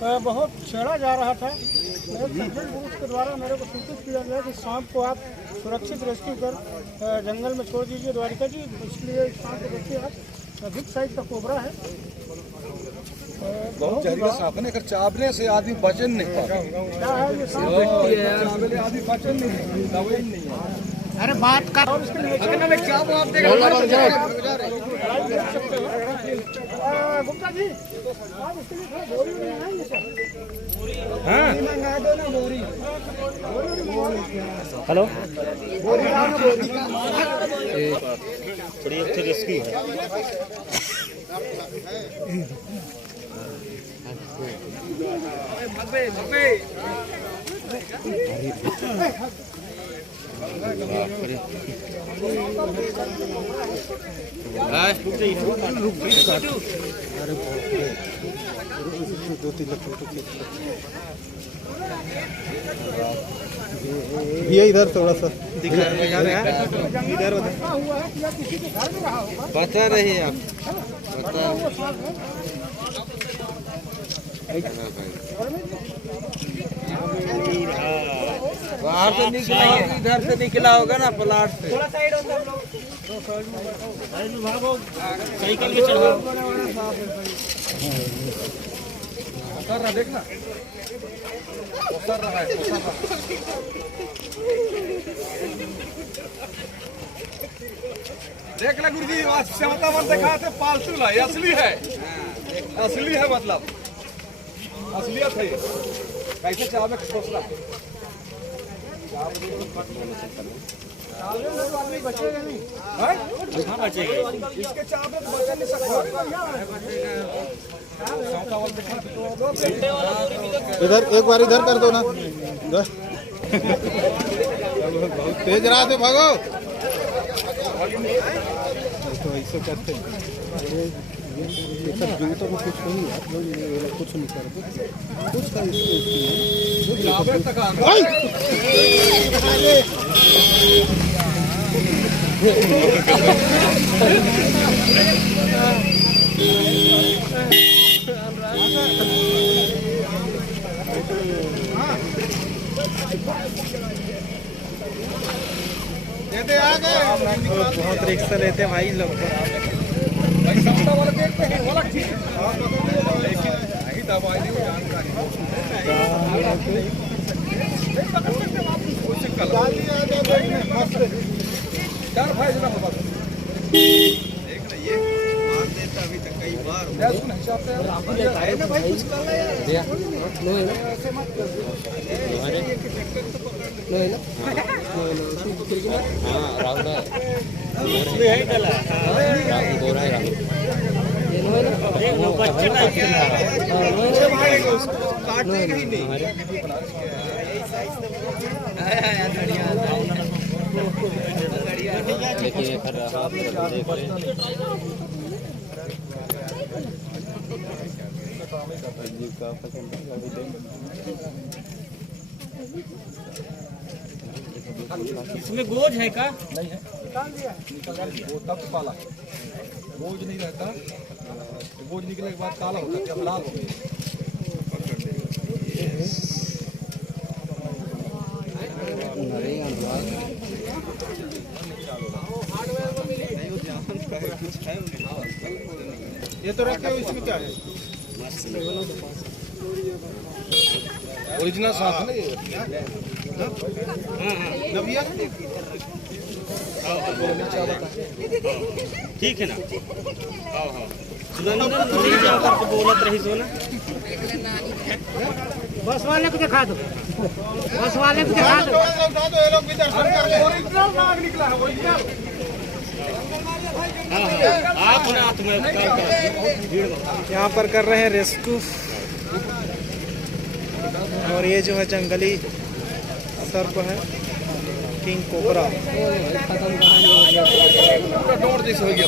बहुत छेड़ा जा रहा था। मेरे सर्जन पुलिस के द्वारा मेरे को सूचित किया गया कि सांप को आप सुरक्षित रेस्क्यू कर जंगल में छोड़ दीजिए द्वारिका जी। इसलिए इस सांप को देखिए आप, बिग साइज का कोबरा है, बहुत जहरीला सांप है ना। अगर चावले से आदमी बचन नहीं पाता। क्या है ये सांप? चावले आदमी बचन नहीं, दवाई नहीं है। अरे बात कर गुप्ता जी, आप इसके लिए थोड़ा बोरी नहीं आएंगे सर? हाँ मंगा दो ना बोरी। हेलो, बोरी बड़ी अच्छी रेस्क्यू है। ये इधर थोड़ा सा दिखा रहे हैं इधर बता रही है आप, बता बाहर से निकला, इधर से निकला होगा ना प्लाट से। साइकिल के चढ़ाओ उतर रहा, देखना उतर रहा है, उतर रहा। देख ले गुरुजी, क्षमता मन दिखाते पालतू ला, ये असली है, असली है, मतलब असलियत है। कैसे चावे सोचना बचेगा नहीं। कहाँ बचेगा? इसके चावे तो बचा नहीं सकता। इधर एक बार इधर कर दो ना। बहुत तेज रहा थे, भागो। तो ऐसे करते सब जूतों को कुछ नहीं है, कुछ नहीं करते, कुछ का बहुत रिक्शा लेते भाई लोग। अभी तक कई बार इसमें गोज है का? नहीं है, निकाल दिया वो तब पाला, बोझ नहीं रहता। बोझ निकलने के बाद काला होता है, जब लाल हो गया। ये तो रखे हो, इसमें क्या है? ओरिजिनल सांप है ना ये। नबिया ठीक है ना। बोलत रही सो ना, बस वाले को दिखा दो, बस वाले को दिखा दो। ये लोग भी दर्शन कर ले। ओरिजिनल नाग निकला है, ओरिजिनल। यहाँ पर कर रहे हैं रेस्क्यू। और ये जो है जंगली सर्प है, किंग कोबरा। पूरा डोर जैसे हो गया।